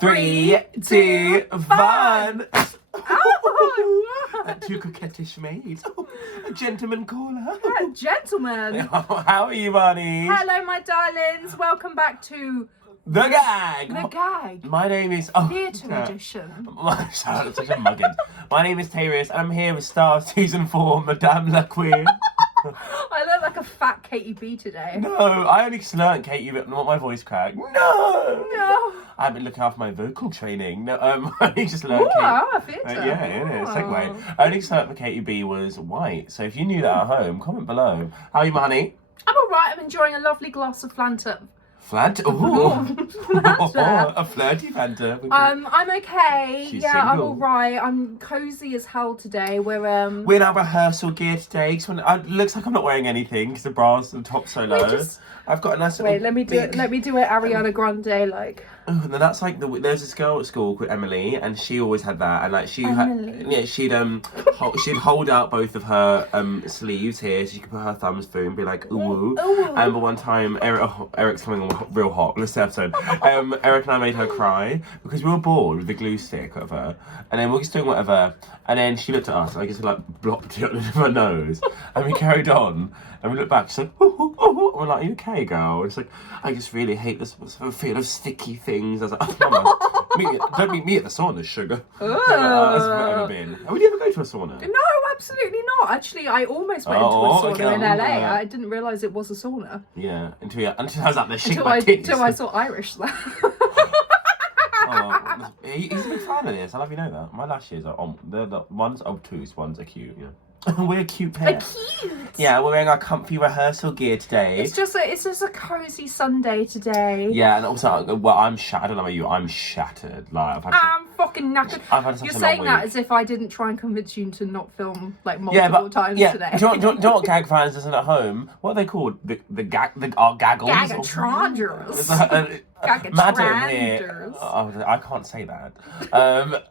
3, 2, 1. Oh. Two coquettish maids. A gentleman caller. Yeah, gentlemen. How are you, Bunny? Hello, my darlings. Welcome back to The Gag. The Gag. My name is Theatre edition. Sorry, such a muggins. My name is Tayris, and I'm here with Star of Season 4, Madame La Queen. I look like a fat Katie B today. No, I only slurred Katie, but not my voice crack. No. I've been looking after my vocal training. No, I only just learned. Wow, theatre. Yeah, it is. Segue. I only slurred for Katie B was white. So if you knew that at home, comment below. How are you, honey? I'm alright. I'm enjoying a lovely glass of Fanta. Flat? Ooh. A flirty Fanta. I'm okay. She's I'm single. alright. I'm cozy as hell today. We're in our rehearsal gear today. It looks like I'm not wearing anything because the bras and the top's so low. I've got a nice little. Wait, let me do it. Let me do it, Ariana Grande like. Oh, and then that's like there's this girl at school called Emily, and she always had that, and like she'd hold out both of her sleeves here so she could put her thumbs through and be like ooh. But one time Eric's coming on real hot this episode. Eric and I made her cry because we were bored with the glue stick of her, and then we were just doing whatever, and then she looked at us, and I just like blopped it on her nose, and we carried on, and we looked back, she's like ooh. We're like, are you okay, girl? It's like, I just really hate this feel of sticky things. I was like, oh, Mama, don't meet me at the sauna, sugar. That's what I've ever been. Would you ever go to a sauna? No, absolutely not. Actually, I almost went into a sauna in LA. I didn't realise it was a sauna. Yeah, until I was out there shaking my titties. Until I saw Irish there. He's a big fan of this. I love you know that. My lashes are on. They're the one's obtuse, one's are cute. Yeah. We're a cute pair. Cute. Yeah, we're wearing our comfy rehearsal gear today. It's just a cozy Sunday today. Yeah, and also, well, I'm shattered. I don't know about you. I'm shattered. Like I'm fucking knackered. You're saying that as if I didn't try and convince you to not film like multiple times today. Do you know what gag fans listen at home? What are they called? Our gaggles. Gagatronders. Madam here. I can't say that. I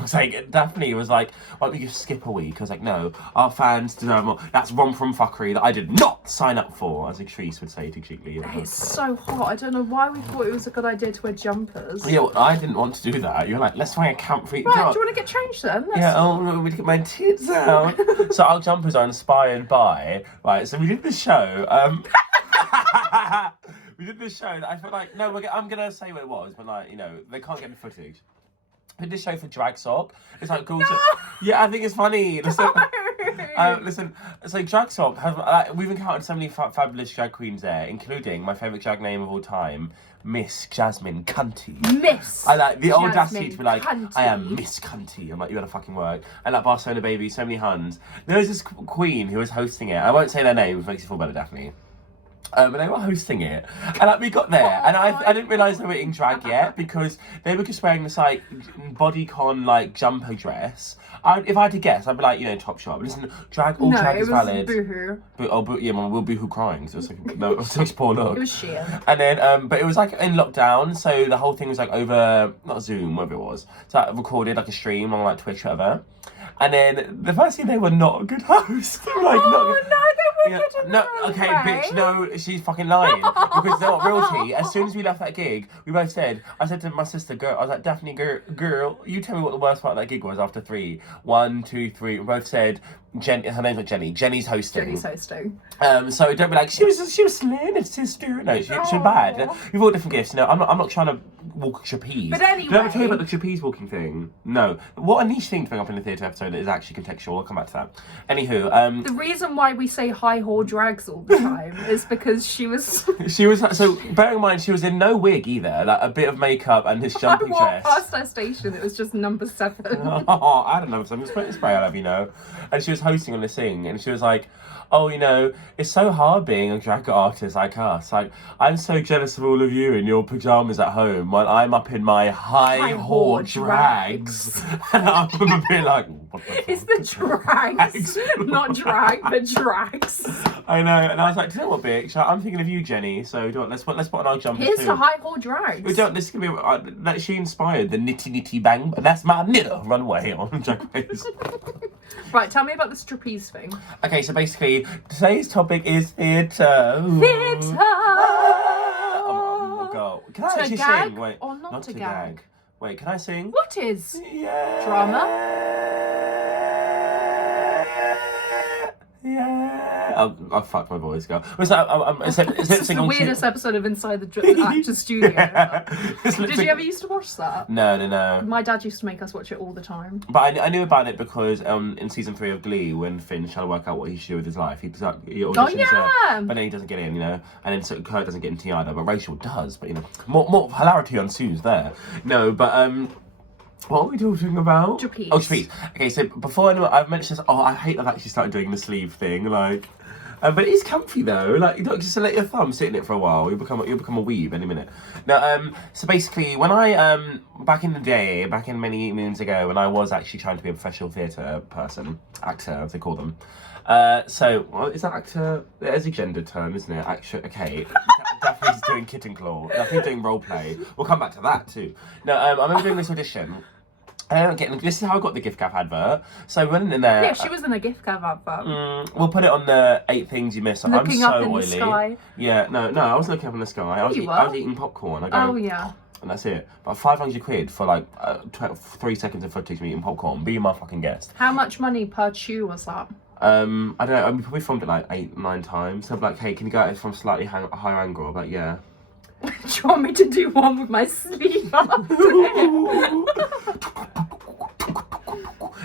was like, Daphne was like, why don't we just skip a week? I was like, no, our fans deserve more. That's rom from fuckery that I did not sign up for, as Patrice would say too cheekily. It's so hot. I don't know why we thought it was a good idea to wear jumpers. Yeah, well, I didn't want to do that. You're like, let's wear a comfy. Right, do you want to get changed then? We get my tits out. So our jumpers are inspired by, right, so we did this show. We did this show that I felt like, no, I'm going to say what it was, but like, you know, they can't get the footage. We did this show for Drag Sock. It's like cool. No! Yeah, I think it's funny. Listen, listen, so Drag Sock, we've encountered so many fabulous drag queens there, including my favourite drag name of all time, Miss Jasmine Cunty. Miss. I like the audacity Jasmine to be like, Cunty. I am Miss Cunty. I'm like, you gotta fucking work. And like Barcelona Baby, so many huns. There was this queen who was hosting it. I won't say their name, which makes you feel better, Daphne. But they were hosting it, and like, we got there, and I didn't realise they were in drag yet because they were just wearing this like bodycon like jumper dress. If I had to guess, I'd be like, you know, top shop. Listen, drag is valid. Boohoo. Yeah, Mum, we'll boohoo crying. So it's like no, it's such a poor look. It was shit. And then, but it was like in lockdown, so the whole thing was like over not Zoom, whatever it was. So I recorded like a stream on like Twitch, whatever. And then the first thing they were not a good host. They were like, okay, bitch, no, she's fucking lying. Because they're not real tea. As soon as we left that gig, I said to my sister, girl, I was like, Daphne, girl, you tell me what the worst part of that gig was after 3. 1, 2, 3. We both said, her name's not Jenny. Jenny's hosting. So don't be like, she was slaying her sister. No, she's bad. We've all different gifts. You know, I'm not trying to walk a trapeze. But anyway. Did I ever tell you about the trapeze walking thing? No. What a niche thing to bring up in a theatre episode that is actually contextual. I'll come back to that. Anywho, the reason why we say high whore drags all the time is because she was. So bearing in mind she was in no wig either, like a bit of makeup and this jumping dress. I walked past her station. It was just number 7. Oh, I don't know. So I'm just putting spray. I love you know. And she was hosting on this thing, and she was like, oh, you know, it's so hard being a drag artist like us. Like, I'm so jealous of all of you in your pajamas at home while I'm up in my high whore drags. And I'm a bit like, what the fuck? It's the drags, not drag, but drags. I know, and I was like, do you know what, bitch? I'm thinking of you, Jenny. So let's put on our jumpers Here's too. the high whore drags. This is gonna be she inspired the nitty bang. That's my knitter runway on Drag Race. Right, tell me about this trapeze thing. Okay, so basically today's topic is theatre. Theatre. Oh, girl, can I actually gag sing? Wait, or not to gag? Wait, can I sing? What is? Yeah. Drama? Yeah. I fucked my voice, girl. It's the weirdest episode of Inside the Actors Studio. Yeah. Did you ever used to watch that? No. My dad used to make us watch it all the time. But I knew about it because in season 3 of Glee, when Finn's trying to work out what he should do with his life, he auditions, but then he doesn't get in, and then so Kurt doesn't get into either, but Rachel does. But more hilarity ensues there. No, but what are we talking about? Trapeze. Oh, trapeze. Okay, so before I've mentioned this. Oh, I hate that I've actually started doing the sleeve thing, like. But it is comfy though. Like you don't just let your thumb sit in it for a while. You'll become a weeb any minute. Now, so basically, when I back in the day, back in many moons ago, when I was actually trying to be a professional theatre actor, as they call them. Is that actor? There's a gender term, isn't it? Actor. Okay. Daphne's doing kitten claw. Daphne's doing role play. We'll come back to that too. No, I remember doing this audition. This is how I got the gift gab advert. So we went in there. Yeah, she was in a gift gab advert. We'll put it on the 8 things you missed. Looking I'm up so in oily. the sky. Yeah, no, I was looking up in the sky. I was eating popcorn. Oh yeah. And that's it. But 500 quid for like 3 seconds of footage of me eating popcorn. Be my fucking guest. How much money per chew was that? I don't know. I mean, probably filmed it like 8-9 times. So I'm like, hey, can you get it from slightly higher angle? I'm like, yeah. Do you want me to do one with my sleeve up?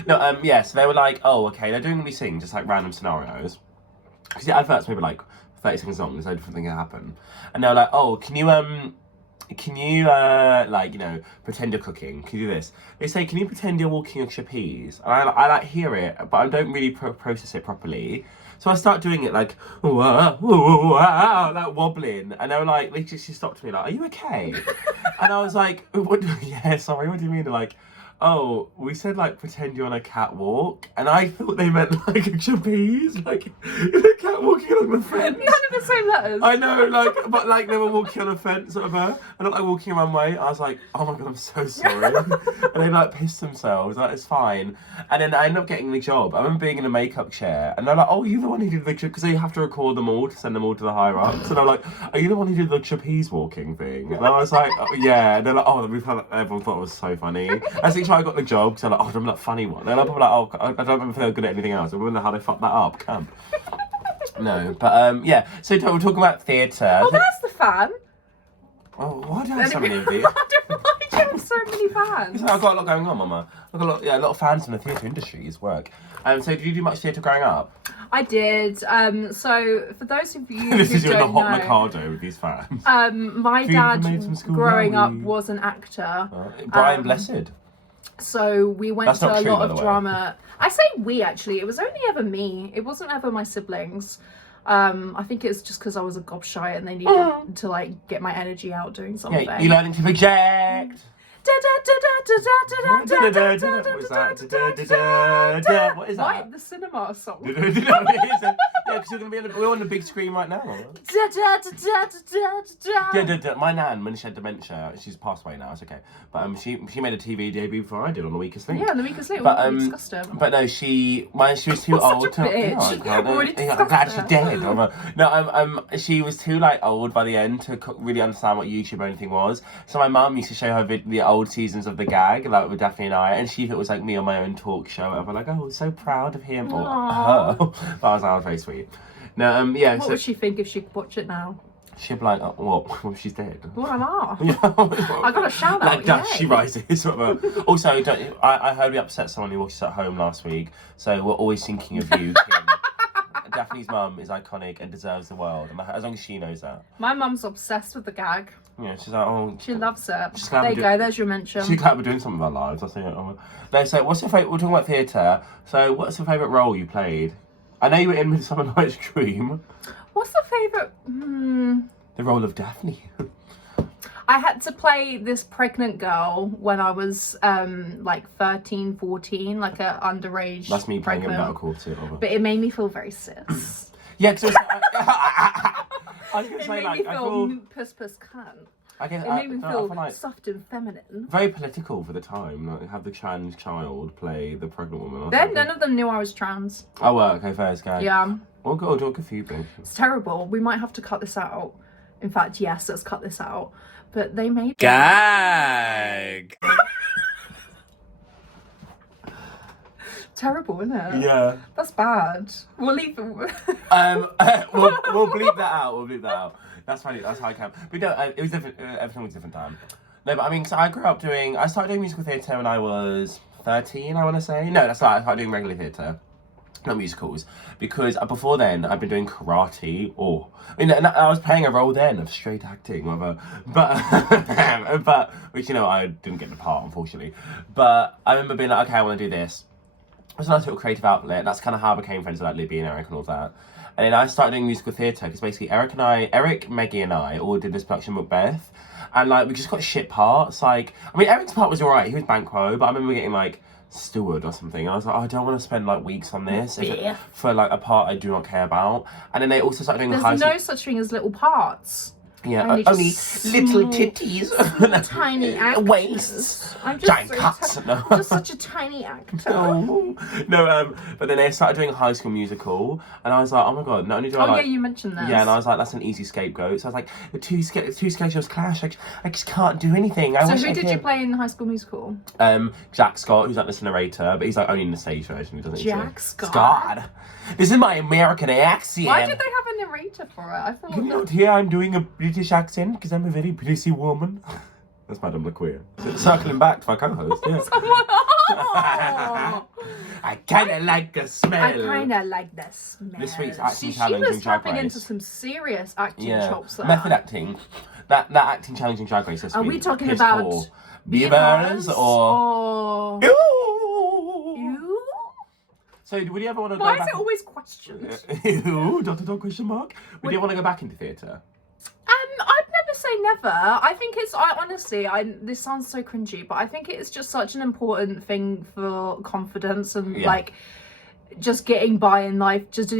No, yeah, so they were like, oh, okay, they're doing me sing, just like random scenarios. Because the advert's maybe like 30 seconds long, there's no different thing that happen. And they were like, oh, can you pretend you're cooking? Can you do this? They say, can you pretend you're walking a trapeze? And I like hear it, but I don't really process it properly. So I start doing it like, wow, like wobbling. And they were like, she stopped me like, are you okay? And I was like, yeah, sorry, what do you mean? They're like, oh, we said like pretend you're on a catwalk, and I thought they meant like a trapeze, like a cat walking along the fence. None of the same letters. I know, but they were walking on a fence, sort of and not like walking a runway. I was like, oh my god, I'm so sorry. And they like pissed themselves. Like it's fine. And then I ended up getting the job. I remember being in a makeup chair, and they're like, oh, you're the one who did the because they have to record them all to send them all to the higher ups. And I'm like, are you the one who did the trapeze walking thing? And I was like, oh, yeah. And they're like, oh, everyone thought it was so funny. I think I got the job because I'm like, oh, I'm that funny one. And I'm like, oh, I don't remember if they were good at anything else. I wonder how they fucked that up. Camp. No, but yeah. So we're talking about theatre. Oh, there's the fan. Oh, why do I have so many of these? I don't know why you have so many fans. I've got a lot going on, Mama. I've got a lot of fans in the theatre industry. It's work. So did you do much theatre growing up? I did. So for those of you this who is don't the hot know, Mikado with these fans. My dad growing up was an actor. Brian Blessed. So we went That's to not a true, lot by of the way. drama. I say we actually. It was only ever me. It wasn't ever my siblings. I think it's just because I was a gobshite and they needed to like get my energy out doing something. Yeah, you learning to project. What is that? What is that? Right, the cinema song. Yeah, because we're on the big screen right now. My nan, when she had dementia, she's passed away now, it's okay. But she made a TV debut before I did on The Weakest Link. Yeah, on The Weakest Link. But, We discussed it. But no, she was too old to. I'm glad she's dead. No, she was too like old by the end to really understand what YouTube or anything was. So my mum used to show her the old seasons of The Gag, like with Daphne and I, and she thought it was like me on my own talk show. I was like, oh, so proud of him or her. But I was very sweet. No, yeah. What would she think if she could watch it now? She'd be like, oh, what? Well, she's dead. What am I? I got a shout out. Like, she rises. Also, I heard we upset someone who watched at home last week, so we're always thinking of you, Kim. Daphne's mum is iconic and deserves the world, and as long as she knows that. My mum's obsessed with The Gag. Yeah, she's like, oh. She loves it. There you go, there's your mention. She's glad we're doing something with our lives. I think. No, so what's your favourite? We're talking about theatre. So, what's your favourite role you played? I know you were in Midsummer Night's Dream. What's the favourite? The role of Daphne. I had to play this pregnant girl when I was like 13, 14, like an underage. That's me playing pregnant. a Better Call too. But it made me feel very cis. Yeah, because I was going to say, like, I feel... puss cunt. It made me feel like soft and feminine. Very political for the time. Like, have the trans child play the pregnant woman. Then none of them knew I was trans. Oh, well, okay, fair, guy. Yeah. Well, good for you, babe. It's terrible. We might have to cut this out. In fact, yes, let's cut this out. But they made... Gag! Terrible, isn't it? Yeah. That's bad. We'll leave it. We'll bleep that out. We'll bleep that out. That's funny. That's how I can. But no, it was different. Everything was a different time. No, but I mean, so I started doing musical theatre when I was 13, I want to say. No, that's right. I started doing regular theatre, not musicals, because before then I'd been doing karate. I mean, and I was playing a role then of straight acting, whatever. But which, you know, I didn't get the part, unfortunately. But I remember being like, okay, I want to do this. It was a nice little creative outlet. That's kind of how I became friends with like Libby and Eric and all that. And then I started doing musical theatre because basically Eric, Maggie and I all did this production Macbeth. And like, we just got shit parts. Like, I mean, Eric's part was alright. He was Banquo, but I remember getting like steward or something. I was like, I don't want to spend like weeks on this for like a part I do not care about. And then they also started doing There's no such thing as little parts. Yeah, only little titties, little tiny actors. Waists, I'm just giant cuts. I'm just such a tiny actor. No, but then they started doing High School Musical, and I was like, oh my god, not only do I like... yeah, you mentioned that. Yeah, and I was like, that's an easy scapegoat. So I was like, the two schedules clash. I just can't do anything. So who did you play in High School Musical? Jack Scott, who's like this narrator, but he's like only in the stage version. He doesn't. Jack Scott. Scott. This is my American accent. Why did they have a narrator for it? I thought. You know, here I'm doing a British accent because I'm a very pretty woman. That's Madame LaQueer. Circling back to our co-host. Yeah. I kind of like the smell. This week's acting challenge in Drag Race. She was tapping into some serious acting chops there. Method acting. That acting challenge in Drag Race this week. Are we talking about beavers or... Ew. So, would you ever want to go back... Why is it always questions? Ew, ... question mark? Would you want to go back into theatre? I'd never say never. I think it's... honestly, this sounds so cringy, but I think it's just such an important thing for confidence and, like, just getting by in life. Just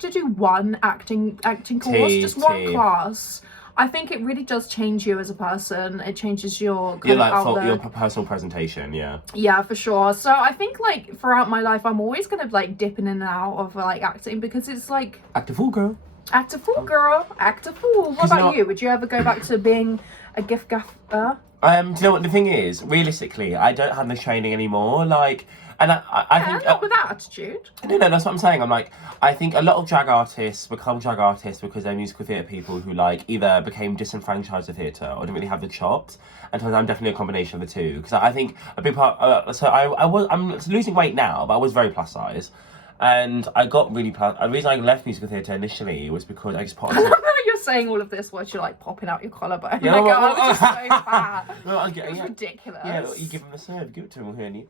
to do one acting course, just one class. I think it really does change you as a person. It changes your kind of outlook. Your personal presentation, yeah. Yeah, for sure. So I think like throughout my life, I'm always kind of like dipping in and out of like acting because it's like... Act a fool, girl. Act a fool, girl. Act a fool. What about you? Would you ever go back to being a gift gaffer? Do you know what the thing is? Realistically, I don't have this training anymore. Like... And I think not with that attitude. No, that's what I'm saying. I'm like, I think a lot of drag artists become drag artists because they're musical theatre people who like either became disenfranchised of theatre or didn't really have the chops. And so I'm definitely a combination of the two because I think a big part. I'm losing weight now, but I was very plus size, and I got really plus. The reason I left musical theatre initially was because I just put. You're saying all of this while you're like popping out your collarbone. Yeah, I was just so fat. No, it was ridiculous. Yeah, you give him the serve, give it to him, honey.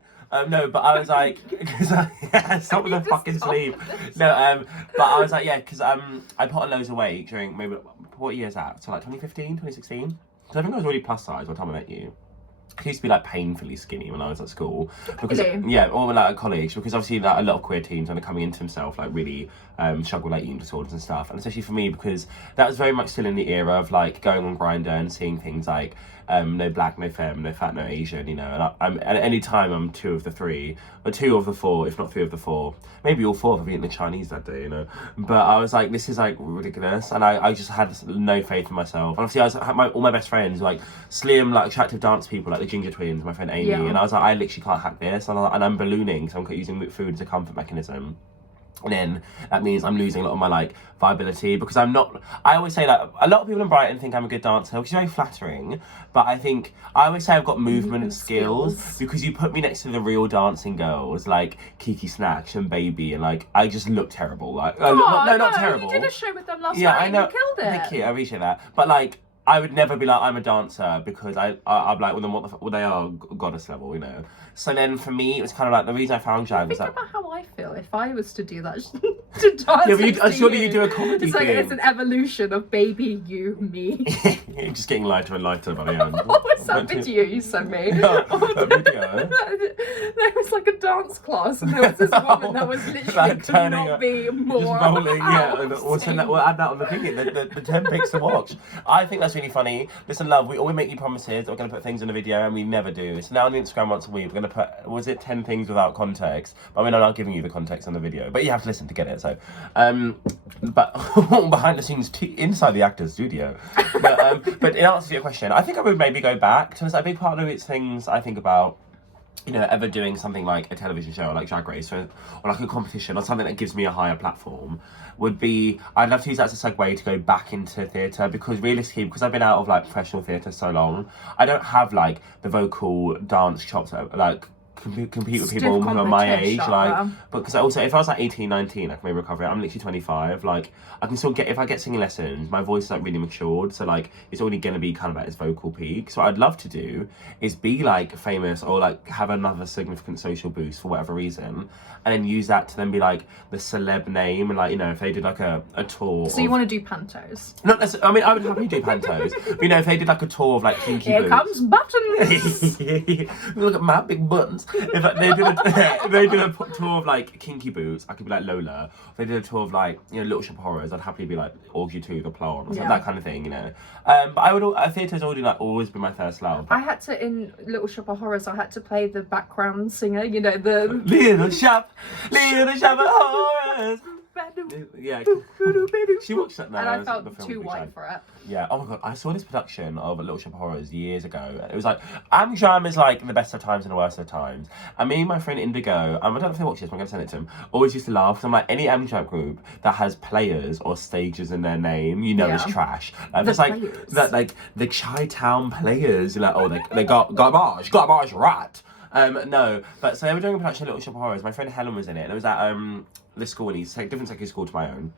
No, but I was like, because stop with the fucking sleeve. No, but I was like, yeah, because I put on loads of weight during maybe what year is that? So like 2015, 2016. So I think I was already plus size by the time I met you. I used to be like painfully skinny when I was at school because or like at college because obviously like a lot of queer teens when they're coming into themselves like really struggle with like eating disorders and stuff, and especially for me because that was very much still in the era of like going on Grindr and seeing things like no black, no femme, no fat, no Asian, you know, and at any time I'm 2 of the 3 or 2 of the 4 if not 3 of the 4, maybe all 4 if I've eaten the Chinese that day, you know, but I was like, this is like ridiculous, and I just had no faith in myself. And obviously all my best friends were like slim, like attractive dance people like the Ginger Twins, my friend Amy, and I was like, I literally can't hack this, and I'm ballooning, so I'm using food as a comfort mechanism. And then that means I'm losing a lot of my like viability because I'm not. I always say that a lot of people in Brighton think I'm a good dancer, which is very flattering. But I always say I've got movement skills because you put me next to the real dancing girls like Kiki Snatch and Baby, and like I just look terrible. Like not terrible. You did a show with them last night. I know. You killed it. Thank you. I appreciate that. But like, I would never be like, I'm a dancer because I'm like, well, they are goddess level, you know. So then for me, it was kind of like the reason I found drag was like... Think about how I feel if I was to do that, to dance. Yeah, but surely you do a comedy It's like, it's an evolution of Baby, you, me. You're just getting lighter and lighter by the end. What was that video you sent me? That video? There was like a dance class and there was this woman that was literally could not be more just rolling, we'll add that on the thing, the 10 pics to watch. I think that's really funny. Listen, love, we always make you promises. We're going to put things in the video and we never do. It's now on Instagram once a week. We're going to put, was it 10 things without context? But we're not giving you the context on the video. But you have to listen to get it. So, but behind the scenes, inside the actor's studio. But in answer to your question, I think I would maybe go back. So it's a big part of it's things I think about you know, ever doing something like a television show or like Drag Race or like a competition or something that gives me a higher platform would be, I'd love to use that as a segue to go back into theatre, because realistically, because I've been out of like professional theatre so long, I don't have like the vocal dance chops that like compete with people who are my age, like, because also if I was like 18, 19, I can maybe recover it. I'm literally 25, like I can still get, if I get singing lessons, my voice is like really matured, so like it's already gonna be kind of at its vocal peak. So what I'd love to do is be like famous or like have another significant social boost for whatever reason, and then use that to then be like the celeb name, and like, you know, if they did like a tour. So you want to do pantos? Not necessarily, I mean, I would happily do pantos, but you know, if they did like a tour of like Kinky Here Boots. comes buttons. Look at my big buttons. If they did a tour of like Kinky Boots, I could be like Lola. If they did a tour of like, you know, Little Shop of Horrors, I'd happily be like Orgy 2, The Plow, or that kind of thing, you know. But I would, theatre's always been my first love. I had to, in Little Shop of Horrors, I had to play the background singer, you know, the Little Shop of Horrors. Yeah, she watched that now. And I felt too white for it. Yeah, oh my god, I saw this production of Little Shop of Horrors years ago. It was like, Amsterdam is like the best of times and the worst of times. And me and my friend Indigo, I don't know if they watch this, but I'm going to send it to him, always used to laugh. So I'm like, any Amsterdam group that has players or stages in their name, you know, it's trash. It's like, that, like, the Chi-Town Players, you're like, oh, they got garbage right. No, but so they were doing a production of Little Shop of Horrors. My friend Helen was in it, and it was at the school, and he's different secondary school to my own.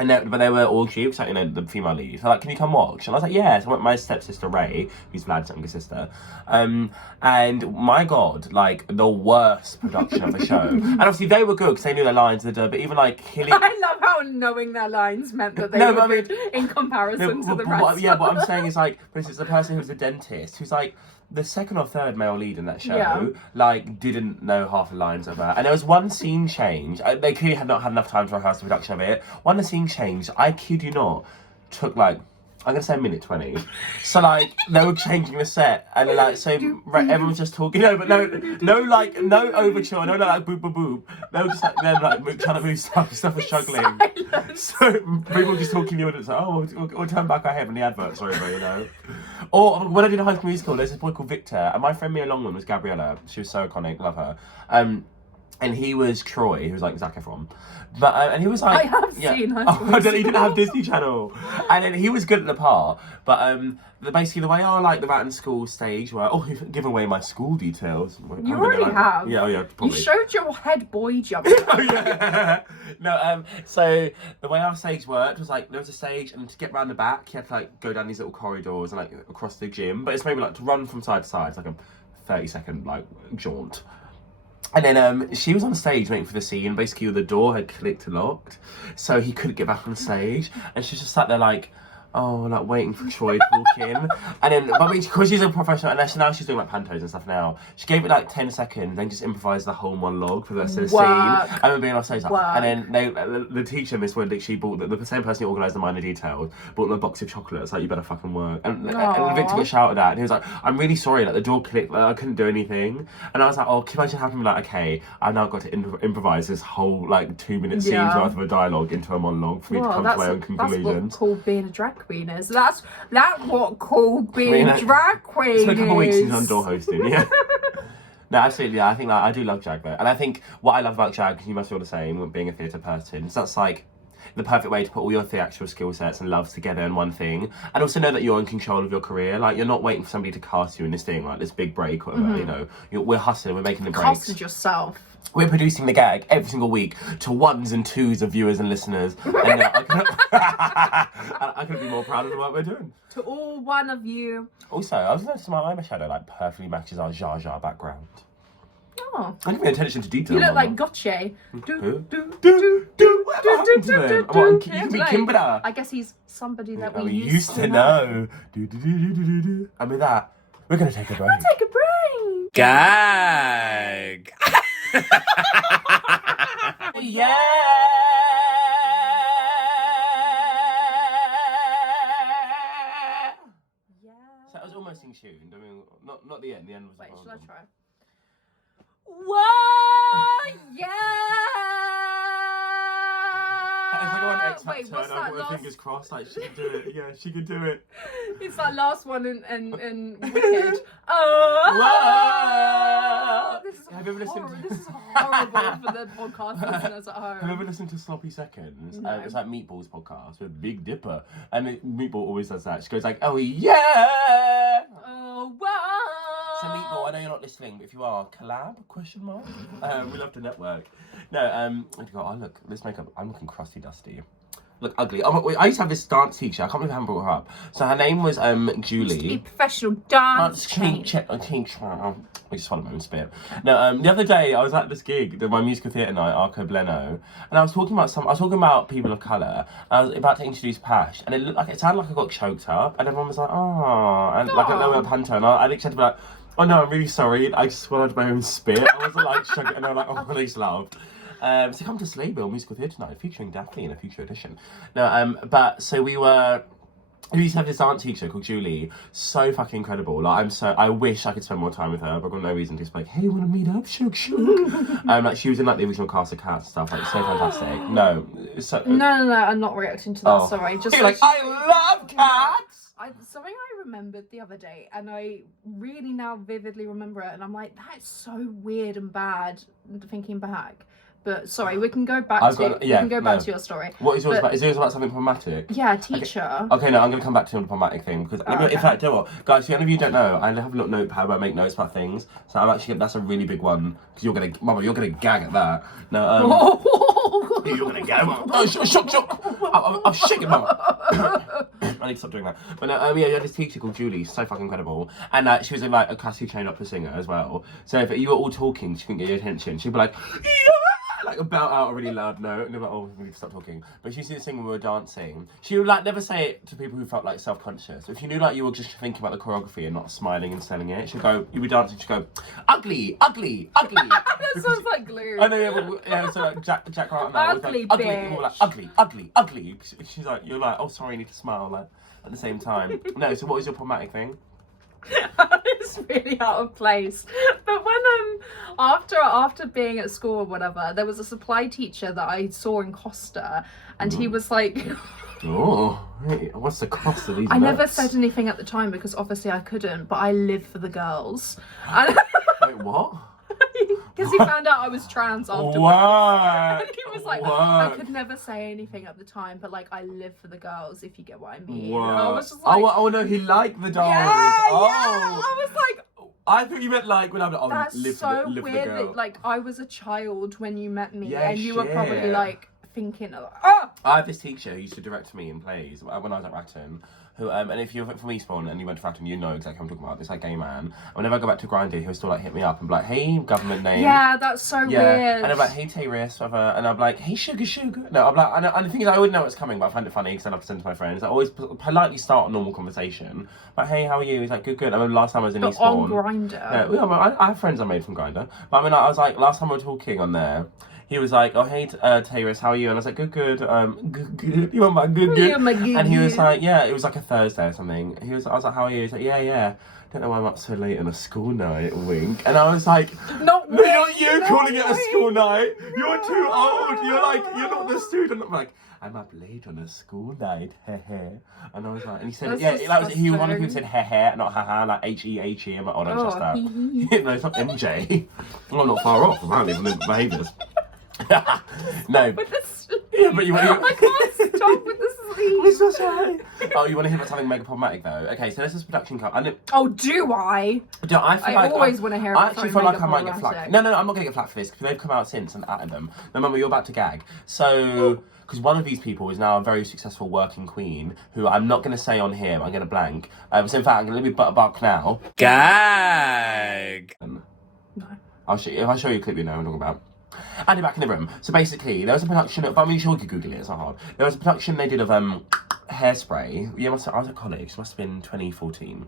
And but they were all cute, like, you know, the female lead. So like, can you come watch? And I was like, yeah. So I went with my stepsister Ray, who's Vlad's younger sister. And my god, like the worst production of the show. And obviously they were good because they knew their lines, but even like Hilly. I love how knowing their lines meant that they were good in comparison to the rest. Yeah, what I'm saying is like, for instance, the person who's a dentist, who's like the second or third male lead in that show, like, didn't know half the lines of her. And there was one scene change. They clearly had not had enough time to rehearse the production of it. One scene change, I kid you not, took like, I'm going to say a minute 20. So, like, they were changing the set. And, like, so everyone was just talking. No, but no overture. No, like, boop, boop, boop. They were just, like, they're, like, trying to move stuff was struggling. Silence. So, people were just talking to you, and it's like, oh, we'll turn back our head when the advert's over, you know. Or, when I did a High School Musical, there's this boy called Victor, and my friend Mia Longman was Gabriella. She was so iconic, love her. And he was Troy, who was like Zac Efron. But, and he was like... I have seen High School Musical. He didn't have Disney Channel. And then he was good at the part. But basically the way I like the Rat School stage where, give away my school details. You already have. Yeah, probably. You showed your head boy jump. Oh, yeah. No, so the way our stage worked was like, there was a stage, and to get round the back, you had to like go down these little corridors and like across the gym. But it's maybe like to run from side to side. It's like a 30-second like jaunt. And then she was on stage waiting for the scene. Basically, the door had clicked and locked, so he couldn't get back on stage. And she just sat there like, like waiting for Troy to walk in. And then, but because she's a professional, and now she's doing like pantos and stuff now, she gave it like 10 seconds, then just improvised the whole monologue for the rest of the scene. I remember being on stage like, and then the teacher, Miss Wendick, she bought the same person who organised the minor details, bought a box of chocolates, like, you better fucking work. And Victor got shouted at, and he was like, I'm really sorry, like the door clicked, like, I couldn't do anything. And I was like, can you imagine having me like, okay, I've now got to improvise this whole like 2-minute scene's worth of a dialogue into a monologue for me to come to my own conclusions. That's what called being a drag queen is. That's what called being drag queen is. It's been a couple of weeks since I'm door hosting, yeah. No, absolutely, yeah. I think I do love drag though. And I think what I love about drag, you must feel the same with being a theatre person, is that's like the perfect way to put all your theatrical skill sets and loves together in one thing. And also know that you're in control of your career. Like, you're not waiting for somebody to cast you in this thing, like this big break or whatever, you know. We're hustling, we're making the breaks. Casted yourself. We're producing the gag every single week to 1s and 2s of viewers and listeners. And I couldn't be more proud of the work we're doing. To all one of you. Also, I was noticing my eyeshadow like perfectly matches our Jar Jar background. Oh. I didn't pay attention to detail. You look like Gotcha. What happened to him? You can be Kimber. I guess he's somebody that we used to know. And with that, we're going to take a break. We'll take a break. Gag. Yeah. So that was almost in tune. I mean, not the end. The end was. Wait, shall I try? Whoa! Yeah! It's like one X Factor. What's that last... fingers crossed, like she can do it. Yeah, she can do it. It's that last one in Wicked. Oh! Whoa! you ever listened? This is horrible for the podcast listeners at home. Have you ever listened to Sloppy Seconds? No. It's like Meatball's podcast with Big Dipper, and Meatball always does that. She goes like, "Oh yeah." Oh wow. So Meatball, I know you're not listening, but if you are, collab? Question mark. We love to network. No, I go. Oh look, this makeup. I'm looking crusty, dusty. Look ugly. Oh, I used to have this dance teacher. I can't believe I haven't brought her up. So her name was Julie. Used to be a professional dance teacher. I just swallowed my own spit. No, the other day I was at this gig, my musical theatre night, Arco Bleno, and I was talking about people of colour. I was about to introduce Pash, and it sounded like I got choked up, and everyone was like, "Oh," and like a lower panto, and I literally had to be like, "Oh no, I'm really sorry. I just swallowed my own spit." I was like, chugging, and they were like, "Oh," they just laughed. So come to Slaybill Musical Theatre Night, featuring Daphne in a future edition. No, but so we used to have this dance teacher called Julie, so fucking incredible. Like I wish I could spend more time with her, but I've got no reason to just be like, "Hey, wanna meet up? Shug shug." Like she was in like the original cast of Cats and stuff, like so fantastic. No, no, I'm not reacting to that. Sorry, just you're like, I love Cats. Something I remembered the other day, and I really now vividly remember it, and I'm like, that's so weird and bad thinking back. But sorry, we can go back to your story. What is yours about? Is yours about something problematic? Yeah, teacher. Okay, no, I'm going to come back to the problematic thing because in fact, you know what, guys, if any of you don't know, I have a little notepad where I make notes about things. So that's a really big one because you're gonna gag at that. No, you're gonna gag. Oh, shook. I'm shaking, Mama. I need to stop doing that. But no, you had this teacher called Julie, so fucking incredible, and she was like a classically trained opera singer as well. So if you were all talking, she couldn't get your attention. She'd be like, "Yeah!" Like about out a really loud note, and they're like, "Oh, we need to stop talking." But she used to sing when we were dancing. She would like never say it to people who felt like self-conscious. If you knew like you were just thinking about the choreography and not smiling and selling it, she'd go, you were dancing, she'd go, "Ugly, ugly, ugly." That sounds like glue. I know, yeah, so like Jack Wright on that Ugly, was like, bitch. ugly, like ugly, ugly, ugly. She's like, you're like, "Oh, sorry, you need to smile," like at the same time. No, so what was your problematic thing? It's really out of place. But when after being at school or whatever, there was a supply teacher that I saw in Costa, and he was like, "Oh, hey, what's the cost of these?" I never said anything at the time because obviously I couldn't, but I live for the girls. And wait, what? Because he found out I was trans afterwards. What? And he was like, I could never say anything at the time, but like, I live for the girls, if you get what I mean. What? I was just like, oh no, he liked the dolls. yeah, I was like, I thought you meant like when I'm like, that's live so for the weird girl. that like I was a child when you met me, Yeah, and you were probably shit. like thinking, oh! I had this teacher who used to direct me in plays when I was at Ratton. Who and if you're from Eastbourne and you went to Ratton, you know exactly what I'm talking about. This like gay man. And whenever I go back to Grindr, he'll still like hit me up and be like, "Hey, government name." Yeah, that's so weird. And I'm like, "Hey, Tayris," whatever. And I'm like, "Hey, sugar." No, I'm like, and the thing is, I wouldn't know what's coming, but I find it funny because I love to send to my friends. I always politely start a normal conversation. Like, "Hey, how are you?" He's like, "Good, good." I remember last time I was in But Eastbourne. on Grindr. Yeah, I have friends I made from Grindr. But I mean, I was like, last time we were talking on there, he was like, "Oh, hey, Tayris, how are you?" And I was like, good. Good. You want my good? Yeah, my good. And he was like, yeah, it was like a Thursday or something. I was like, "How are you?" He's like, yeah. Don't know why I'm up so late on a school night, wink. And I was like, not you calling it a school night. You're too old. You're like, you're not the student. I'm like, "I'm up late on a school night, heh." And I was like, and he said, he one of people said heh, not haha, like H-E-H-E. I'm like, "Oh, no, just that." No, it's not MJ. Well, I'm not far off, apparently, from the behaviours. No. Yeah, but I can't stop with this sleep. Oh, you want to hear about something mega problematic though? Okay, so this is production company. Oh, do I? I always want to hear. I actually feel like I might get flack. No, I'm not gonna get flack for this because they've come out since and at them. No, Mama, you're about to gag. So, because one of these people is now a very successful working queen, who I'm not gonna say on here. I'm gonna blank. So in fact, I'm gonna let me buck now. Gag. No. I'll show you. If I show you a clip, you know what I'm talking about. And back in the room. So basically, there was a production of, but I'm sure you could Google it, it's not hard. There was a production they did of Hairspray. Yeah, I was at college, it must have been 2014.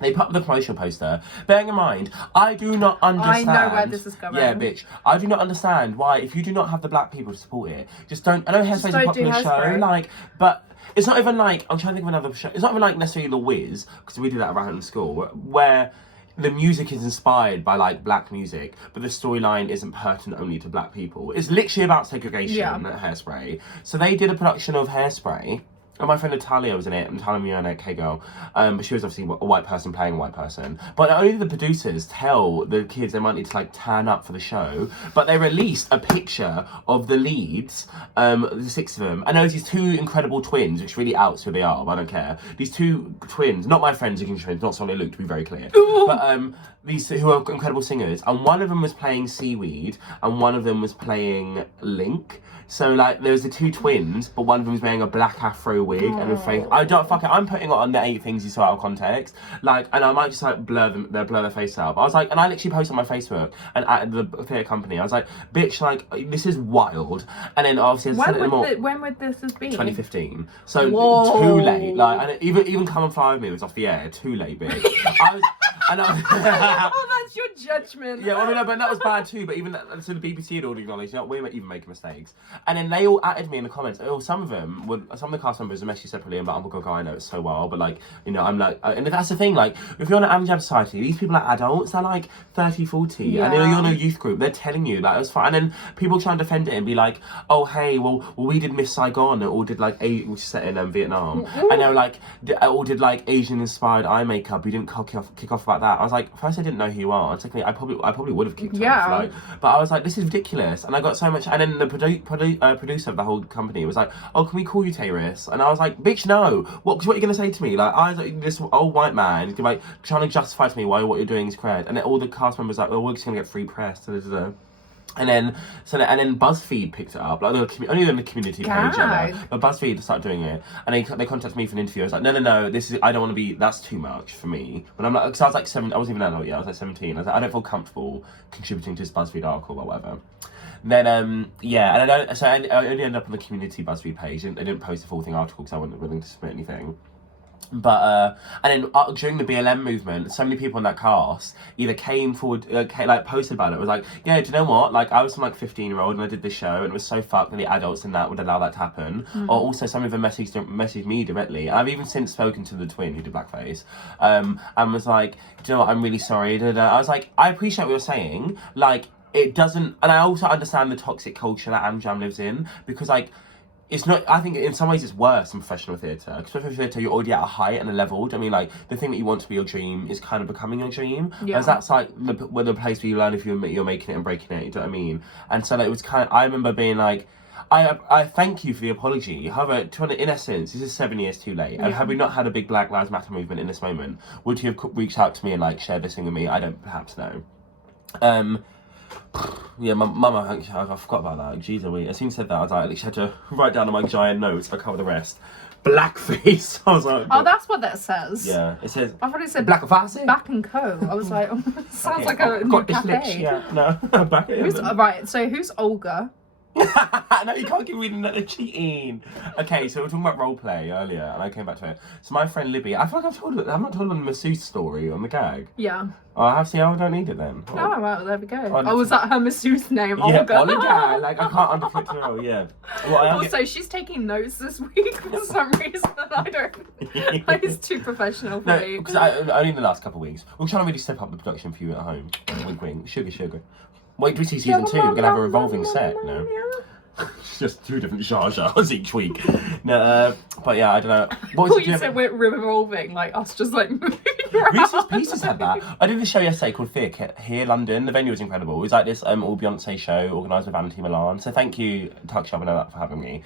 They put up the promotional poster. Bearing in mind, I do not understand. I know where this is going. Yeah, bitch. I do not understand why, if you do not have the black people to support it, just don't. I know Hairspray's a popular show, like, but it's not even like, I'm trying to think of another show. It's not even like necessarily The Wiz, because we did that around in school, where the music is inspired by like black music, but the storyline isn't pertinent only to black people. It's literally about segregation at Hairspray. So they did a production of Hairspray, And my friend Natalia was in it, Natalia Miona, K-Girl. But she was obviously a white person playing a white person. But only the producers tell the kids they might need to like turn up for the show. But they released a picture of the leads, the 6 of them. And there's these 2 incredible twins, which really outs who they are, but I don't care. These 2 twins, not my friends, twins, not Solly Luke, to be very clear. But these who are incredible singers. And one of them was playing Seaweed, and one of them was playing Link. So like there was the 2 twins, but one of them was wearing a black afro wig and a face. I don't fuck it. I'm putting it on the 8 things you saw out of context. Like, and I might just like blur their face out. But I was like, and I literally posted on my Facebook and at the theatre company. I was like, bitch, like this is wild. And then obviously when would this have been? 2015. So too late. Like, and even Come and Fly With Me was off the air. Too late, bitch. Oh, that's your judgment. Yeah, well, I mean, but that was bad too. But even so, the BBC had already acknowledged, you know, we're even making mistakes. And then they all added me in the comments. Oh, some of the cast members were messaged separately. I'm like, oh my god, I know it's so wild, but like, you know, I'm like, and that's the thing. Like, if you're on an Amjam Society, these people are adults. They're like 30, 40, and you know, you're in a youth group. They're telling you like it's fine. And then people try and defend it and be like, oh hey, well we did Miss Saigon, or did like which is set in Vietnam, and they were like, or did like Asian inspired eye makeup. We didn't kick off about that. I was like, first I didn't know who you are. Secondly, I probably would have kicked off. Like, but I was like, this is ridiculous. And I got so much. And then the producer of the whole company was like, oh, can we call you Tayris? And I was like, bitch, no. What are you gonna say to me? Like, I was like, this old white man like trying to justify to me why what you're doing is cred. And then all the cast members like, well, we're just gonna get free press. And then BuzzFeed picked it up, like only on the community page, but BuzzFeed started doing it, and they contacted me for an interview. I was like, no, this is, I don't want to be, that's too much for me. But I'm like, because I was like 7, I wasn't even that old yet, I was like 17. I was like, I don't feel comfortable contributing to this BuzzFeed article or whatever. Then yeah, and I only ended up on the community BuzzFeed page. I didn't post the full thing article because I wasn't willing to submit anything. But and then during the BLM movement, so many people in that cast either came forward, like posted about it. It was like, yeah, do you know what? Like, I was some like 15-year-old and I did this show, and it was so fucked that the adults in that would allow that to happen. Or also some of them messaged me directly. And I've even since spoken to the twin who did blackface, and was like, do you know what? I'm really sorry. I was like, I appreciate what you're saying. Like, it doesn't, and I also understand the toxic culture that Amjam lives in, because like, it's not, I think in some ways it's worse than professional theatre. Because professional theatre, you're already at a height and a level. I mean, like, the thing that you want to be your dream is kind of becoming your dream. Yeah. Whereas that's like the place where you learn if you're making it and breaking it, you know what I mean? And so like, it was kind of, I remember being like, I thank you for the apology. However, in essence, this is 7 years too late. And had we not had a big Black Lives Matter movement in this moment, would you have reached out to me and like shared this thing with me? I don't perhaps know. Yeah, my mum, I forgot about that. Jeez, as soon as I said that, I was like, I literally had to write down on my giant notes to cover the rest. Blackface. I was like, oh, that's what that says. Yeah, it says. I thought it said Blackface. Back and Co. I was like, sounds like a new cafe. Yeah, no, back. Right. So who's Olga? No, you can't keep reading that. They're cheating. Okay, so we were talking about role play earlier, and I came back to it. So my friend Libby, I feel like I've not told them the masseuse story on the gag. Yeah. Oh, I have to. I don't need it then. Oh, well, there we go. Was that her masseuse name? Yeah, Olga. Olga. Like, I can't undercut her role. Yeah. Well, also, she's taking notes this week for some reason. I don't. It's too professional for me. Because only in the last couple of weeks, we're trying to really step up the production for you at home. Wink, wink. Sugar. Wait till we see season 2. We're gonna have a revolving set, you know. It's just 2 different Jar Jars each week. No, but yeah, I don't know. What you said we're revolving, like us just like moving around. Reese's Pieces had that. I did a show yesterday called Theatre here, London. The venue was incredible. It was like this all Beyonce show organised with Vanity Milan. So thank you, Tuck Shop, I know that, for having me.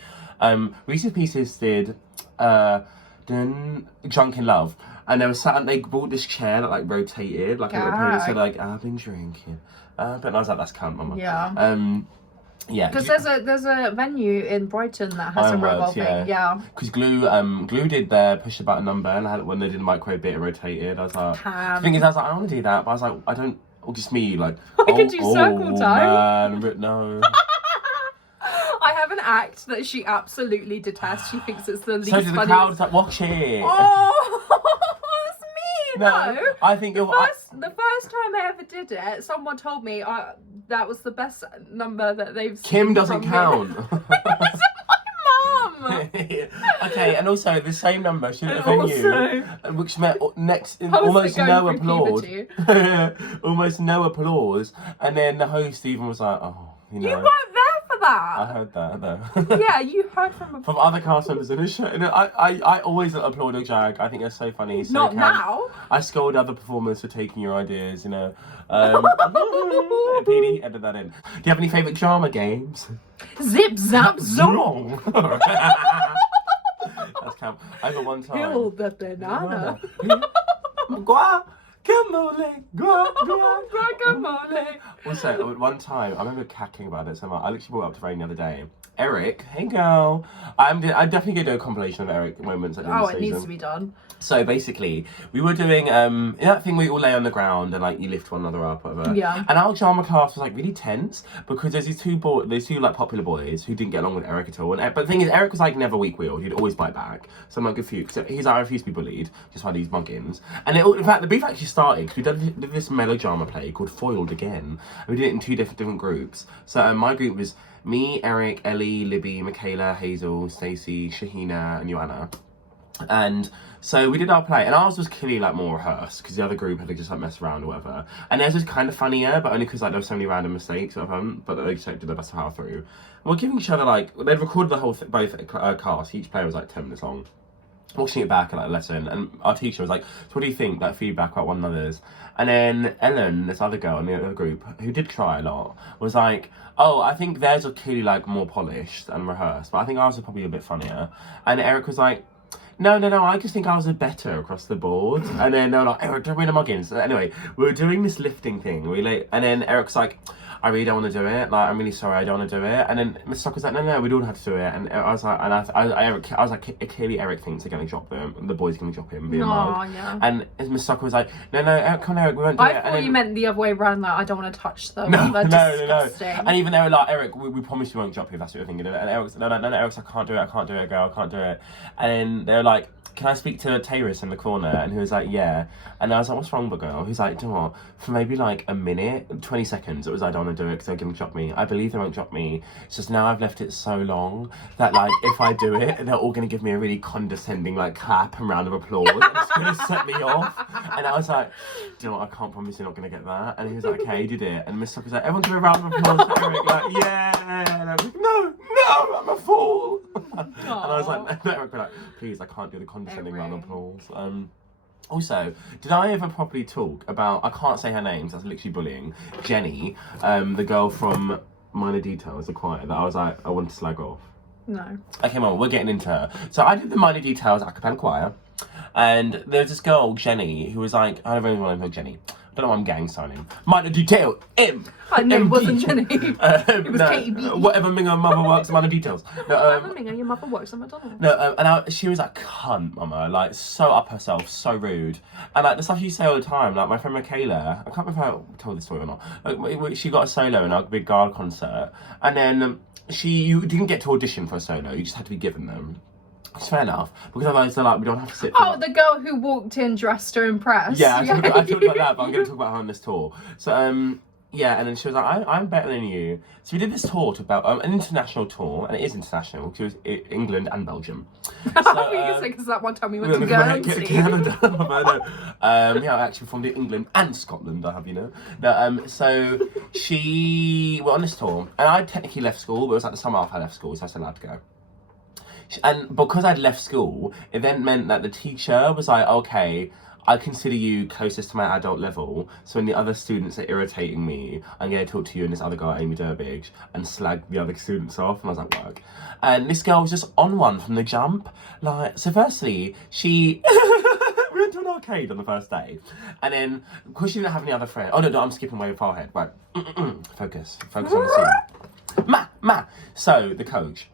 Reese's Pieces did Drunk in Love. And they brought this chair that like rotated, like a little pony. So like, I've been drinking. But I was like, that's cunt, mama. Yeah. Yeah. Because there's a venue in Brighton that has a revolving. Yeah. Because Glue did their Push the Button number, and when they did the microwave bit, it rotated. I was like, the thing is, I was like, I want to do that, but I was like, I don't. Or just me, like. I could do circle time. Man, no. I have an act that she absolutely detests. She thinks it's the least funny. So did the crowd like, watch it. Oh, that's me. No, I think the first time I ever did it, someone told me that was the best number that they've seen. Kim doesn't count. That's my mum. Okay, and also the same number should have been you, which met almost no applause. Almost no applause, and then the host even was like, oh, you know. You weren't there for that. I heard that though. Yeah, you heard from other cast members in the show. And I always applaud a jag. I think they're so funny. So Not now. I scold other performers for taking your ideas, you know. Petey, edit that in. Do you have any favourite drama games? Zip, zap, zong. That's camp. I remember one time. Kill the banana. Guacamole, Guacamole. Also, one time, I remember cacking about it so much. I literally brought it up to Rain the other day. Eric, hey girl. I'm definitely going to do a compilation of Eric moments at the end of the season. Needs to be done. So basically, we were doing that thing where you all lay on the ground and like you lift one another up, whatever. Yeah. And our drama class was like really tense because there's these two like popular boys who didn't get along with Eric at all. But the thing is, Eric was like never weak-willed. He'd always bite back. So I'm like, good for you. Because he's like, I refuse to be bullied just by these muggins. And in fact, the beef actually started because we did this melodrama play called Foiled Again. And we did it in two different groups. So my group was me, Eric, Ellie, Libby, Michaela, Hazel, Stacey, Shahina, and Joanna. And so we did our play, and ours was clearly like more rehearsed because the other group had to just like mess around or whatever. And theirs was kind of funnier, but only because like there were so many random mistakes or whatever. But they just like, did their best to power through. And we're giving each other like they'd recorded the whole both cast. Each player was like 10 minutes long. Watching it back at like a lesson, and our teacher was like, "So what do you think?" Like feedback about one another's. And then Ellen, this other girl in the other group who did try a lot, was like, "Oh, I think theirs are clearly like more polished and rehearsed, but I think ours are probably a bit funnier." And Eric was like, No, I just think ours are better across the board. And then they were like, Eric, don't win the muggins. Anyway, we were doing this lifting thing, and then Eric's like, I really don't want to do it. Like, I'm really sorry, I don't want to do it. And then Miss Stock was like, no, we don't have to do it. And I was like, I was like, clearly Eric thinks they're going to drop them. The boys going to drop him, be a mug. Yeah. And Miss Stock was like, no, Eric, come on, Eric, we won't do it. I thought you meant the other way around, like, I don't want to touch them. No. Disgusting. And even they were like, Eric, we promise we won't drop you if that's what you're thinking of it. And Eric's, no, Eric's like, I can't do it, girl, I can't do it. And then they were like, can I speak to Tayris in the corner? And he was like, yeah. And I was like, what's wrong, but girl? He's like, do you know what? For maybe like a minute, 20 seconds, it was, I don't want to do it because they're going to drop me. I believe they won't drop me. It's just now I've left it so long that like, if I do it, they're all going to give me a really condescending like clap and round of applause. And it's going to set me off. And I was like, do you know what? I can't promise you're not going to get that. And he was like, okay, he did it. And Miss Tucker was like, everyone give a round of applause for Eric. Like, yeah. And I was like, no, I'm a fool. And I was like, no, Eric, like, please, I can't do the condescending round of applause. Also, did I ever properly talk about, I can't say her name, so that's literally bullying, Jenny, the girl from Minor Details, the choir, that I was like, I wanted to slag off? No. Okay, well, we're getting into her. So I did the Minor Details a cappella choir, and there was this girl, Jenny, who was like, I don't really want to know Jenny. I don't know why I'm gang signing. Minor Detail, M. I know it wasn't Jenny. It was Katie B. Whatever Mingo Mother works, Minor Details. Whatever Mingo, your mother works at McDonald's. No, and she was like, cunt, mama, like, so up herself, so rude. And like, the stuff you say all the time, like, my friend Michaela, I can't remember if I told this story or not, like, she got a solo in our big guard concert, and then you didn't get to audition for a solo, you just had to be given them. It's fair enough, because otherwise they're like, we don't have to sit for the girl who walked in dressed to impress. Yeah, I talked about that, but I'm going to talk about her on this tour. So, yeah, and then she was like, I'm better than you. So we did this tour about an international tour, and it is international, because it was England and Belgium. So, because that one time we went to Guernsey. Canada. Yeah, I actually performed in England and Scotland, I have you know. No, so we're on this tour, and I technically left school, but it was like the summer after I left school, so I was allowed to go. And because I'd left school, it then meant that the teacher was like, okay, I consider you closest to my adult level, so when the other students are irritating me, I'm going to talk to you and this other girl, Amy Durbridge, and slag the other students off. And I was like, work. And this girl was just on one from the jump. Like, so firstly, we went to an arcade on the first day. And then, because she didn't have any other friends. Oh, no, I'm skipping way far ahead. Right. Focus on the scene. Ma. So, the coach.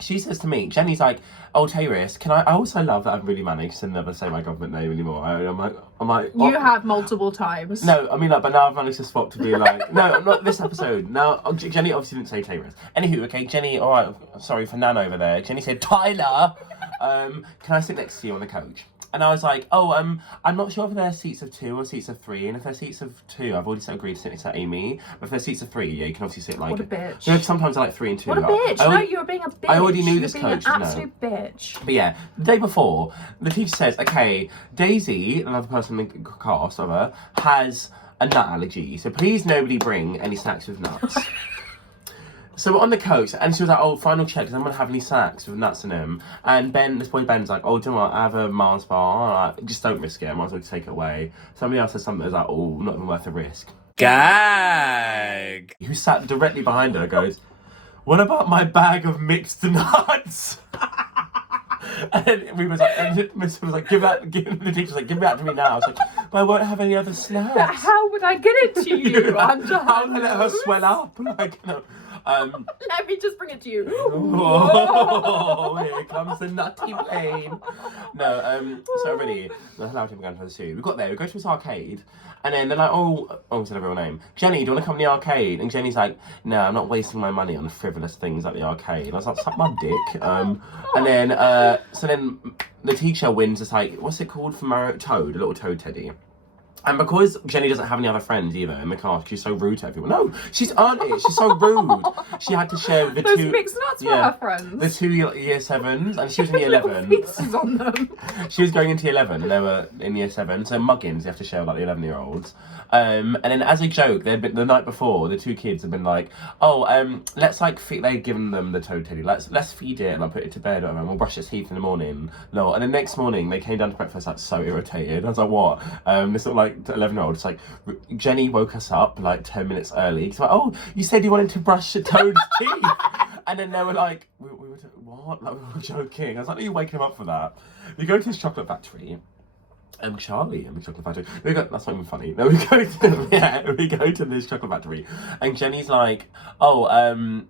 She says to me, Jenny's like, oh, Tayris, I also love that I've really managed to never say my government name anymore. I'm like, you have multiple times. No, I mean, like, but now I've managed to spot to be like, no, not this episode. Now, Jenny obviously didn't say Tayris. Anywho, okay, Jenny, all right, sorry for Nan over there. Jenny said, Tyler, can I sit next to you on the coach? And I was like, oh, I'm not sure if they're seats of 2 or seats of 3. And if they're seats of 2, I've already agreed to sit next to Amy. But if they're seats of 3, yeah, you can obviously sit like... What a bitch. You know, sometimes I like 3 and 2. What a bitch. No, you're being a bitch. I already knew this coach. You're being an absolute bitch. But yeah, the day before, the teacher says, okay, Daisy, another person in the cast of her, has a nut allergy. So please nobody bring any snacks with nuts. So we're on the coach, and she was like, oh, final check, does anyone have any snacks with nuts in them? And this boy Ben's like, oh, do you know what, I have a Mars bar, like, just don't risk it, I might as well take it away. Somebody else said something that's like, oh, not even worth the risk. Gag! Who sat directly behind her goes, what about my bag of mixed nuts? And then we was like, and Miss was like, the teacher was like, give that to me now. I was like, but I won't have any other snacks. But how would I get it to you? How would I let her swell up? Like, you know. Let me just bring it to you. Oh, here comes the nutty plane. No, so really, that's allowed him to go into the zoo. We got there, we go to this arcade, and then they're like, I said her real name. Jenny, do you want to come to the arcade? And Jenny's like, no, I'm not wasting my money on frivolous things like the arcade. And I was like, suck my dick. And then, so then the teacher wins this, like, what's it called for Mario? Toad, a little toad teddy. And because Jenny doesn't have any other friends either in the class, she's so rude to everyone. No, she's earned it. She's so rude. She had to share with the Those two... mixed nuts were her friends. The two year 7s, and she was in year 11. Pieces on them. She was going into year 11, and they were in year 7. So muggins, you have to share with, like, the 11-year-olds. And then as a joke, the night before, the two kids had been like, oh, let's, like, they'd given them the toad teddy. Let's feed it and I'll put it to bed, and we'll brush its teeth in the morning. No, and the next morning, they came down to breakfast, like, so irritated. I was like, what? This sort of, like, 11-year-old, it's like, Jenny woke us up, like, 10 minutes early. She's like, oh, you said you wanted to brush your toad's teeth. And then they were like, we were what? Like, we were joking. I was like, are you waking him up for that? We go to this chocolate factory. Charlie and the chocolate factory. That's not even funny. No, we go to this chocolate factory, and Jenny's like, oh,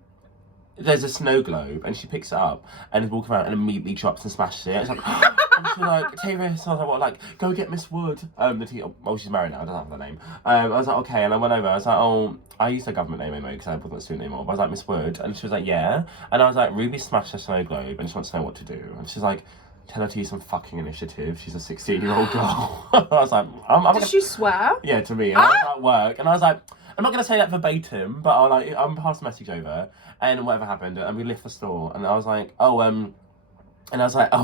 there's a snow globe, and she picks it up and is walking around and immediately drops and smashes it. It's like, and she's like, Tayris. I was like, what? Like, go get Miss Wood. She's married now. I don't have her name. I was like, okay, and I went over. I was like, oh, I used her government name anyway because I wasn't a student anymore. But I was like, Miss Wood, and she was like, yeah. And I was like, Ruby smashed her snow globe, and she wants to know what to do. And she's like, tell her to use some fucking initiative. She's a 16-year-old girl. I was like, Did she swear? Yeah, to me. And I was at work, and I was like, I'm not gonna say that verbatim, but I'm pass the message over, and whatever happened, and we left the store, and I was like,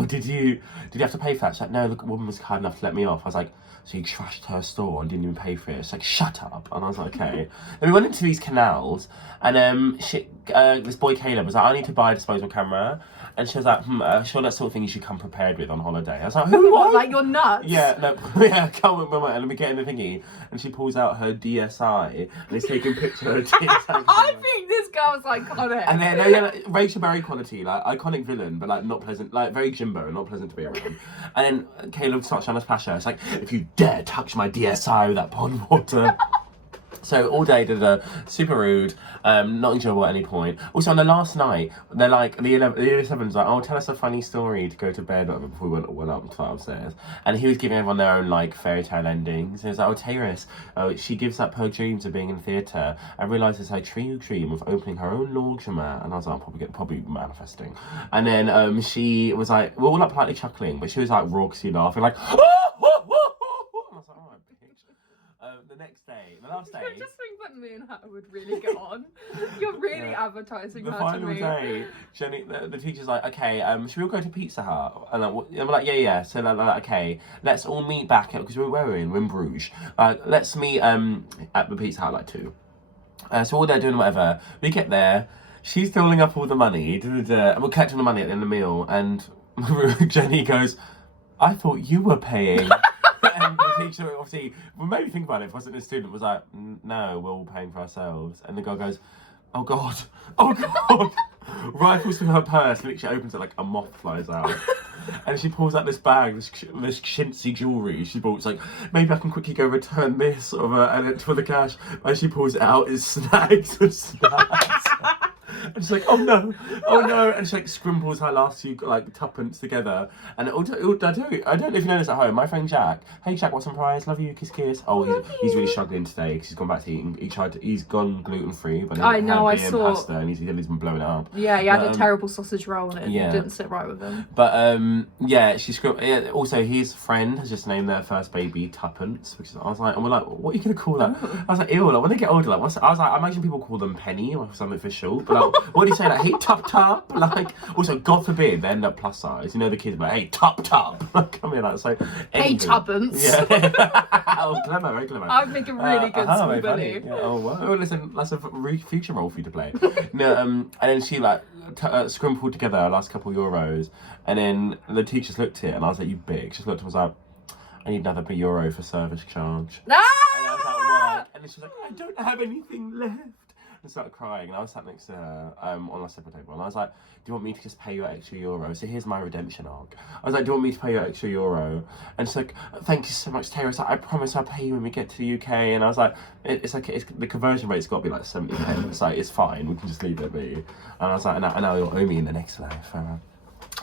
did you have to pay for that? She's like, no, the woman was kind enough to let me off. I was like, so you trashed her store and didn't even pay for it? She's like, shut up. And I was like, okay. Then we went into these canals, and this boy Caleb was like, I need to buy a disposable camera. And she was like, sure, that's the sort of thing you should come prepared with on holiday. I was like, what, like your nuts? Yeah, no, yeah, come on, let me get in the thingy. And she pulls out her DSI and is taking pictures of DSI. I think this girl's iconic. And then, Rachel Berry quality, like, iconic villain, but, like, not pleasant, like, very Jimbo and not pleasant to be around. And then Caleb starts trying to splash her. It's like, if you dare touch my DSI with that pond water. So all day did a super rude, not enjoyable at any point. Also on the last night, they're like the 7's like, oh, tell us a funny story to go to bed before we went up to upstairs. And he was giving everyone their own like fairy tale endings. He was like, oh, Tayris, she gives up her dreams of being in theatre and realises her true dream of opening her own laundromat. And I was like, probably manifesting. And then she was like, we're all like politely chuckling, but she was like raucously laughing, like, oh! The next day, the last day. I just think that me and her would really get on. You're really advertising the her final to me. day, Jenny, the teacher's like, okay, should we all go to Pizza Hut? And we're like, yeah. So like, okay, let's all meet back at, because we're in Bruges. Let's meet at the Pizza Hut like 2. So all they're doing whatever. We get there. She's filling up all the money, and we're collecting the money at the end of the meal. And Jenny goes, I thought you were paying. And the teacher, obviously, well, maybe think about it, if I wasn't a student, was like, no, we're all paying for ourselves. And the girl goes, oh God. Rifles through her purse, literally opens it like a moth flies out. And she pulls out this bag, this chintzy jewellery she bought. It's like, maybe I can quickly go return this, and it's for the cash. And she pulls it out, it's snags and snags. And she's like, oh no. And she like scrimples her last few like tuppence together. And I don't know if you know this at home. My friend Jack, hey Jack, what's on prize? Love you, kiss kiss. Oh, he's really struggling today because he's gone back to eating. He's gone gluten free, but I know, I saw. And pasta, and he's been blowing it up. Yeah, he had a terrible sausage roll and it didn't sit right with him. But yeah, also his friend has just named their first baby Tuppence, which is, I was like, and we're like, what are you gonna call that? I was like, ew, like when they get older, like I was like, I imagine people call them Penny or something for short, but like, What do you say? Like, hey, top. Like, also, God forbid they end up plus size. You know, the kids are like, hey, top. Like, come here, like, so. Hey, tuppence. Yeah. Oh, clever, very clever. I'd make a really good school bully. Yeah, oh, well, listen, that's a future role for you to play. No, and then she, like, scrimpled together her last couple euros, and then the teachers looked at it, and I was like, you big. She looked and was like, I need another euro for service charge. Ah! And I was like, what? And then she was like, I don't have anything left. And started crying, and I was sat next to her on a separate table, and I was like, do you want me to just pay you an extra euro? So here's my redemption arc. I was like, do you want me to pay you an extra euro? And she's like, thank you so much, Tayris. Like, I promise I'll pay you when we get to the UK. And I was like, it's the conversion rate's got to be like 70 pence. Like, it's fine, we can just leave it be. And I was like, and now you'll owe me in the next life.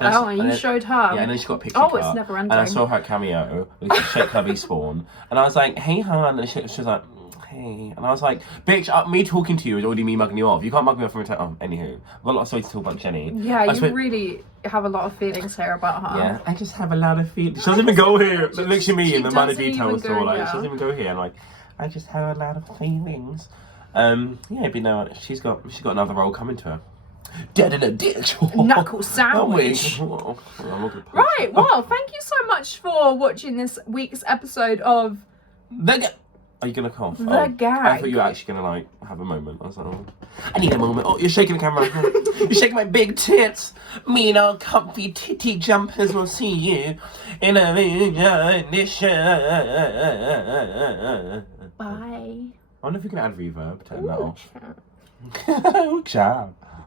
And you showed her? Yeah, and then she got a picture Oh, it's never ending. And I saw her cameo, Shake Hubby Spawn. And I was like, hey, hon. And she was like, hey. And I was like, bitch, me talking to you is already me mugging you off. You can't mug me off from a Oh, anywho. I've got a lot of stories to talk about Jenny. Yeah, you really have a lot of feelings here about her. Yeah, I just have a lot of feelings. She doesn't even go here. Look at me in the amount of details. So, like, she doesn't even go here. And, like, I just have a lot of feelings. Yeah, but no, she's got another role coming to her. Dead in a ditch. Knuckle sandwich. Right, well, thank you so much for watching this week's episode of Are you gonna cough? The Gag. I thought you were actually gonna like have a moment. I was like, oh, I need a moment. Oh, you're shaking the camera. You're shaking my big tits. Me and our comfy titty jumpers will see you in a edition. Bye. I wonder if we can add reverb. Turn that off. Good job.